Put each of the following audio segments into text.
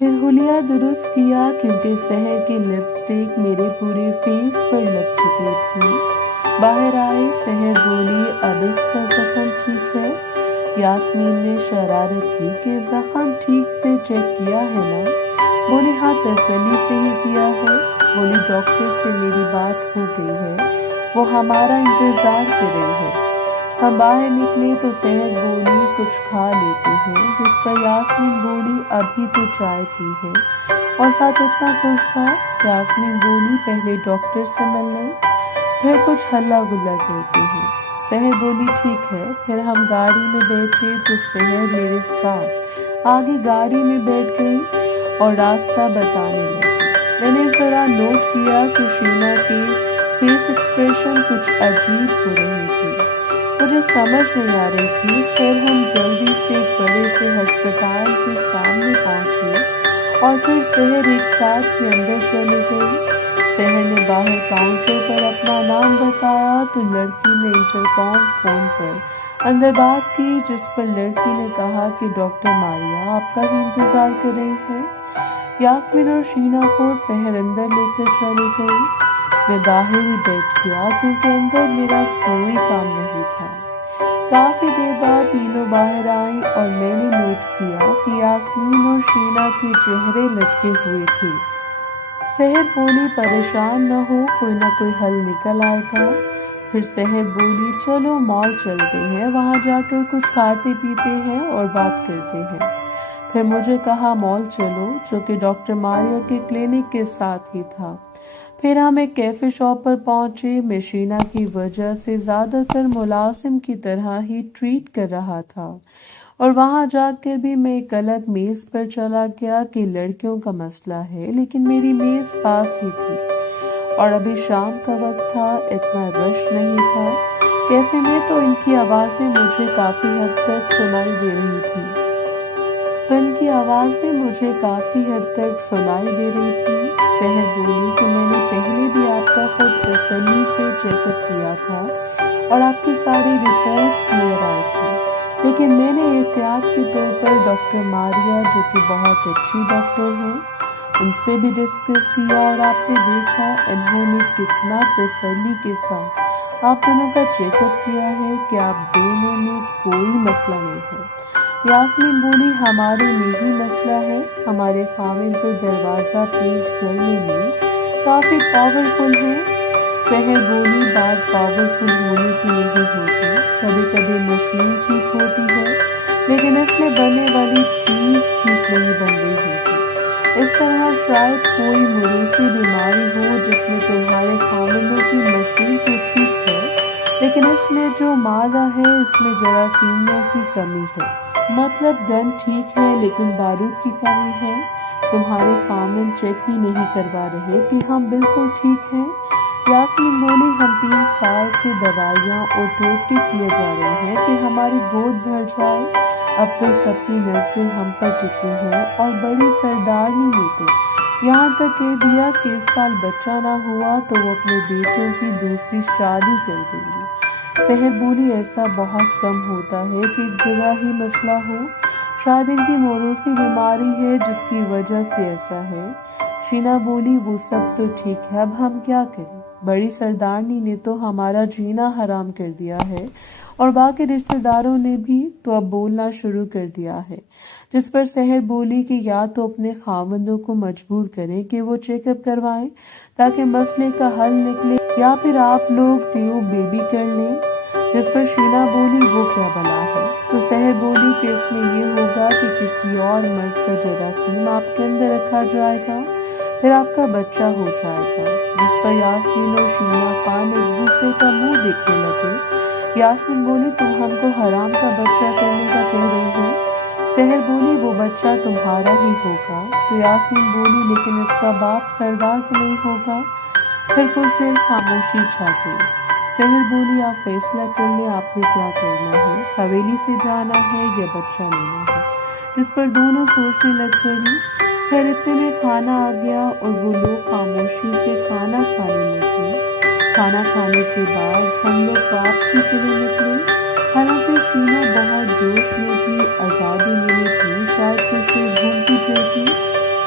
پھر حلیہ درست کیا کیونکہ سحر کی لپسٹک میرے پورے فیس پر لگ چکی تھی۔ باہر آئی، سحر بولی اب اس کا زخم ٹھیک ہے؟ یاسمین نے شرارت کی کہ زخم ٹھیک سے چیک کیا ہے نا؟ بولی ہاں تسلی سے ہی کیا ہے۔ بولی ڈاکٹر سے میری بات ہو گئی ہے، وہ ہمارا انتظار کر رہے ہیں۔ ہم باہر نکلے تو سحر بولی کچھ کھا لیتے ہیں، جس پر یاسمین بولی ابھی تو چائے پی ہے اور ساتھ اتنا کچھ تھا۔ یاسمین بولی پہلے ڈاکٹر سے مل لیں، پھر کچھ ہلا گلا کرتے ہیں۔ سحر بولی ٹھیک ہے۔ پھر ہم گاڑی میں بیٹھے تو سحر میرے ساتھ آگے گاڑی میں بیٹھ گئی اور راستہ بتانے لگی۔ میں نے ذرا نوٹ کیا کہ شینا کے فیس ایکسپریشن کچھ عجیب ہو رہے تھے، مجھے سمجھ نہیں آ رہی تھی۔ پھر ہم جلدی سے ایک بڑے سے ہسپتال کے سامنے پہنچے اور پھر سحر ایک ساتھ ہی اندر چلی گئی۔ سحر نے باہر کاؤنٹر پر اپنا نام بتایا تو لڑکی نے انٹرکام فون پر اندر بات کی، جس پر لڑکی نے کہا کہ ڈاکٹر ماریا آپ کا ہی انتظار کر رہی ہے۔ یاسمین اور شینا کو سحر اندر لے کر چلی گئی۔ میں باہر ہی بیٹھ گیا کیونکہ اندر میرا کوئی کام نہیں تھا۔ کافی دیر بعد تینوں باہر آئیں اور میں نے نوٹ کیا کہ یاسمین اور شینا کے چہرے لٹکے ہوئے تھے۔ سحر بولی پریشان نہ ہو، کوئی نہ کوئی حل نکل آئے گا۔ پھر سحر بولی چلو مال چلتے ہیں، وہاں جا کر کچھ کھاتے پیتے ہیں اور بات کرتے ہیں۔ پھر مجھے کہا مال چلو، جو کہ ڈاکٹر ماریا کے کلینک کے ساتھ ہی تھا۔ پھر ہم ایک کیفے شاپ پر پہنچے۔ میں شینا کی وجہ سے زیادہ تر ملازم کی طرح ہی ٹریٹ کر رہا تھا اور وہاں جا کر بھی میں ایک الگ میز پر چلا گیا کہ لڑکیوں کا مسئلہ ہے، لیکن میری میز پاس ہی تھی اور ابھی شام کا وقت تھا، اتنا رش نہیں تھا کیفے میں، تو ان کی آوازیں مجھے کافی حد تک سنائی دے رہی تھی۔ سحر بولی کہ میں نے پہلے بھی آپ کا خود تسلی سے چیک اپ کیا تھا اور آپ کی ساری رپورٹس کلیئر آئی تھی، لیکن میں نے احتیاط کے طور پر ڈاکٹر ماریا، جو کہ بہت اچھی ڈاکٹر ہیں، ان سے بھی ڈسکس کیا اور آپ نے دیکھا انہوں نے کتنا تسلی کے ساتھ آپ دونوں کا چیک اپ کیا ہے کہ آپ دونوں میں کوئی مسئلہ نہیں ہے۔ یاسمین بولی ہمارے میں ہی مسئلہ ہے، ہمارے خاوند تو دروازہ پینٹ کرنے میں کافی پاورفل ہیں۔ سحر بولی بات پاورفل ہونے کی نہیں ہوتی، کبھی کبھی مشین ٹھیک ہوتی ہے لیکن اس میں بننے والی چیز ٹھیک نہیں بن رہی ہوتی۔ اس طرح شاید کوئی موروثی بیماری ہو جس میں تمہارے خاوندوں کی مشین تو ٹھیک ہے لیکن اس میں جو مادہ ہے اس میں جراثیموں کی کمی ہے، مطلب گن ٹھیک ہے لیکن بارود کی کمی ہے۔ تمہارے خاوند چیک ہی نہیں کروا رہے کہ ہم بالکل ٹھیک ہیں۔ یاسمین بولی ہم 3 سال سے دوائیاں اور ٹوٹکے کیے جا رہے ہیں کہ ہماری گود بھر جائے، اب تو سب کی نظریں ہم پر ٹکی ہیں اور بڑی سردارنی نے تو یہاں تک کہہ دیا کہ اس سال بچہ نہ ہوا تو وہ اپنے بیٹوں کی دوسری شادی کر دیں گی۔ سحر بولی ایسا بہت کم ہوتا ہے کہ ایک جگہ ہی مسئلہ ہو، شاید ان کی موروثی بیماری ہے جس کی وجہ سے ایسا ہے۔ شینا بولی وہ سب تو ٹھیک ہے، اب ہم کیا کریں؟ بڑی سردارنی نے تو ہمارا جینا حرام کر دیا ہے اور باقی رشتہ داروں نے بھی تو اب بولنا شروع کر دیا ہے، جس پر سحر بولی کہ یا تو اپنے خاوندوں کو مجبور کریں کہ وہ چیک اپ کروائیں تاکہ مسئلے کا حل نکلے، یا پھر آپ لوگ ٹیوب بیبی کر لیں، جس پر شینا بولی وہ کیا بلا ہے؟ تو سحر بولی کہ اس میں یہ ہوگا کہ کسی اور مرد کا جراثیم آپ کے اندر رکھا جائے گا، پھر آپ کا بچہ ہو جائے گا، جس پر یاسمین اور شینا خان ایک دوسرے کا منہ دیکھنے لگے۔ یاسمین بولی تم ہم کو حرام کا بچہ کرنے کا کہہ رہی ہو؟ سحر بولی وہ بچہ تمہارا ہی ہوگا۔ تو یاسمین بولی لیکن اس کا باپ سردار تو نہیں ہوگا؟ پھر کچھ دیر خاموشی چھا گئی۔ سحر بولی آپ فیصلہ کر لیں آپ نے کیا کرنا ہے، حویلی سے جانا ہے یا بچہ لینا ہے، جس پر دونوں سوچنے لگ پڑی۔ پھر اتنے میں کھانا آ گیا اور وہ لوگ خاموشی سے کھانا کھانے لگے۔ کھانا کھانے کے بعد ہم لوگ واپسی کے لیے نکلے، حالانکہ شینا بہت جوش میں تھی، آزادی ملی تھی، شاید کچھ دیر گھومتی پھرتی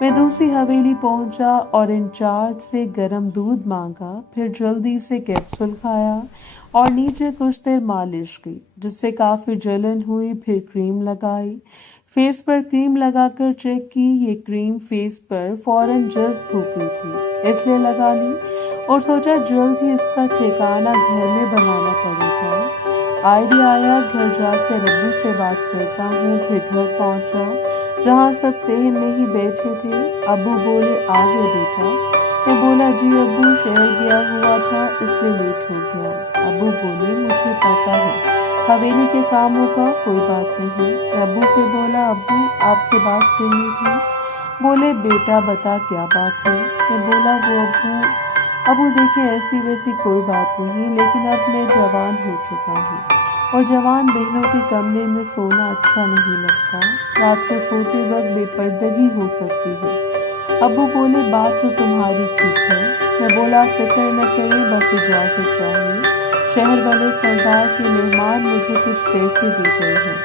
میں دوسری حویلی پہنچا اور انچارج سے گرم دودھ مانگا، پھر جلدی سے کیپسول کھایا اور نیچے کچھ دیر مالش کی جس سے کافی جلن ہوئی، پھر کریم لگائی، فیس پر کریم لگا کر چیک کی، یہ کریم فیس پر فوراً جذب ہو گئی تھی اس لیے لگا لی اور سوچا جلد ہی اس کا ٹھکانہ گھر میں بنانا پڑے گا۔ آئیڈیا آیا گھر جا کر ابو سے بات کرتا ہوں، پھر گھر پہنچا جہاں سب صحن میں ہی بیٹھے تھے۔ ابو بولے آگے بیٹا۔ میں بولا جی ابو شہر گیا ہوا تھا اس لیے لیٹ ہو گیا۔ ابو بولے مجھے پتا ہے حویلی کے کاموں کا، کوئی بات نہیں۔ میں ابو سے بولا ابو آپ سے بات کرنی تھی۔ بولے بیٹا بتا کیا بات ہے۔ میں بولا وہ ابو دیکھیں ایسی ویسی کوئی بات نہیں، لیکن اب میں جوان ہو چکا ہوں اور جوان بہنوں کے کمرے میں سونا اچھا نہیں لگتا، رات کو سوتے وقت بے پردگی ہو سکتی ہے۔ ابو بولے بات تو تمہاری ٹھیک ہے۔ میں بولا فکر نہ کریں، بس اجازت چاہیے، شہر والے سردار کے مہمان مجھے کچھ پیسے دے گئے ہیں،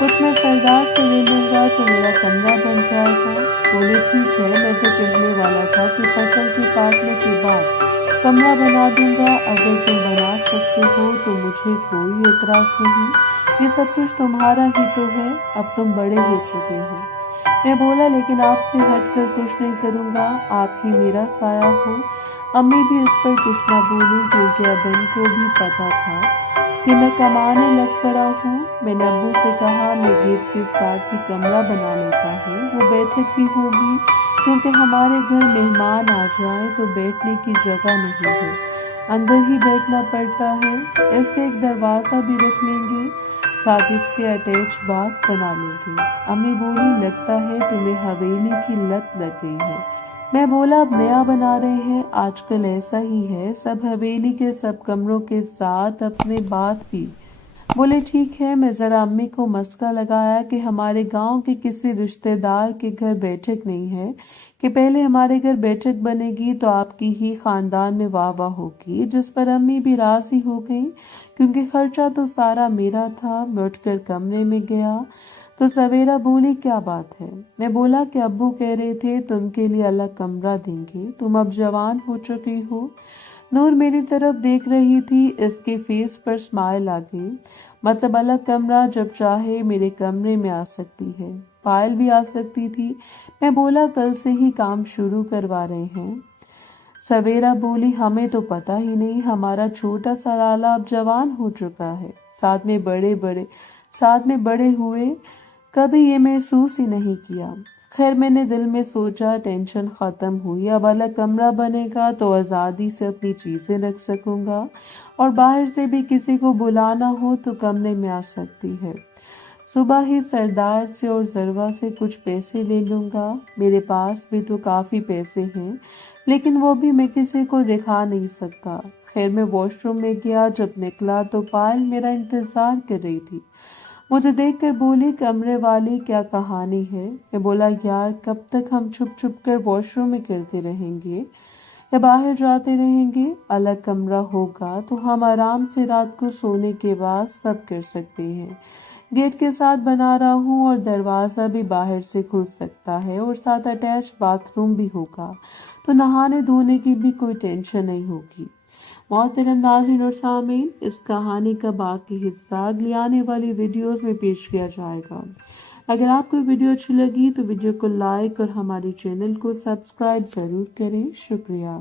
کچھ میں سردار سے لے لوں گا تو میرا کمرہ بن جائے گا۔ بولے ٹھیک ہے، میں تو کہنے والا تھا کہ فصل کے کاٹنے کے بعد کمرہ بنا دوں گا، اگر تم بنا سکتے ہو تو مجھے کوئی اعتراض نہیں، یہ سب کچھ تمہارا ہی تو ہے، اب تم بڑے ہو چکے ہو۔ میں بولا لیکن آپ سے ہٹ کر کچھ نہیں کروں گا، آپ ہی میرا سایہ ہو۔ امی بھی اس پر کچھ نہ بولی کیونکہ اب ان کو بھی پتا تھا کہ میں کمانے لگ پڑا ہوں۔ میں نے ابو سے کہا میں گیٹ کے ساتھ ہی کمرہ بنا لیتا ہوں، وہ بیٹھک بھی ہوگی کیونکہ ہمارے گھر مہمان آ جائیں تو بیٹھنے کی جگہ نہیں ہے، اندر ہی بیٹھنا پڑتا ہے، ایسے ایک دروازہ بھی رکھ لیں گے، ساتھ اس کے اٹیچ باتھ بنا لیں گے۔ امی بولی لگتا ہے تمہیں حویلی کی لت لگ گئی ہے۔ میں بولا اب نیا بنا رہے ہیں، آج کل ایسا ہی ہے، سب حویلی کے سب کمروں کے ساتھ اپنے باتھ بھی۔ بولے ٹھیک ہے۔ میں ذرا امی کو مسئلہ لگایا کہ ہمارے گاؤں کے کسی رشتہ دار کے گھر بیٹھک نہیں ہے، کہ پہلے ہمارے گھر بیٹھک بنے گی تو آپ کی ہی خاندان میں واہ واہ ہوگی، جس پر امی بھی راضی ہو گئی کیونکہ خرچہ تو سارا میرا تھا۔ میں اٹھ کر کمرے میں گیا تو سویرا بولی کیا بات ہے؟ میں بولا کہ ابو کہہ رہے تھے تم کے لیے الگ کمرہ دیں گے، تم اب جوان ہو چکی ہو۔ نور میری طرف دیکھ رہی تھی، اس کے فیس پر اسمائل آ گئی، مطلب الگ کمرہ جب چاہے میرے کمرے میں آ سکتی ہے، پائل بھی آ سکتی تھی۔ میں بولا کل سے ہی کام شروع کروا رہے ہیں۔ سویرا بولی ہمیں تو پتہ ہی نہیں، ہمارا چھوٹا سا لالا اب جوان ہو چکا ہے، ساتھ میں بڑے ہوئے، کبھی یہ محسوس ہی نہیں کیا۔ خیر میں نے دل میں سوچا ٹینشن ختم ہوئی، اب الگ کمرہ بنے گا تو آزادی سے اپنی چیزیں رکھ سکوں گا اور باہر سے بھی کسی کو بلانا ہو تو کمرے میں آ سکتی ہے۔ صبح ہی سردار سے اور ذروہ سے کچھ پیسے لے لوں گا، میرے پاس بھی تو کافی پیسے ہیں لیکن وہ بھی میں کسی کو دکھا نہیں سکتا۔ خیر میں واش روم میں گیا، جب نکلا تو پائل میرا انتظار کر رہی تھی، مجھے دیکھ کر بولی کمرے والی کیا کہانی ہے؟ میں بولا یار کب تک ہم چھپ چھپ کر واش روم میں کرتے رہیں گے یا باہر جاتے رہیں گے؟ الگ کمرہ ہوگا تو ہم آرام سے رات کو سونے کے بعد سب کر سکتے ہیں، گیٹ کے ساتھ بنا رہا ہوں اور دروازہ بھی باہر سے کھل سکتا ہے اور ساتھ اٹیچ باتھ روم بھی ہوگا تو نہانے دھونے کی بھی کوئی ٹینشن نہیں ہوگی۔ محترم ناظرین اور سامعین، اس کہانی کا باقی حصہ اگلی آنے والی ویڈیوز میں پیش کیا جائے گا۔ اگر آپ کو ویڈیو اچھی لگی تو ویڈیو کو لائک اور ہمارے چینل کو سبسکرائب ضرور کریں۔ شکریہ۔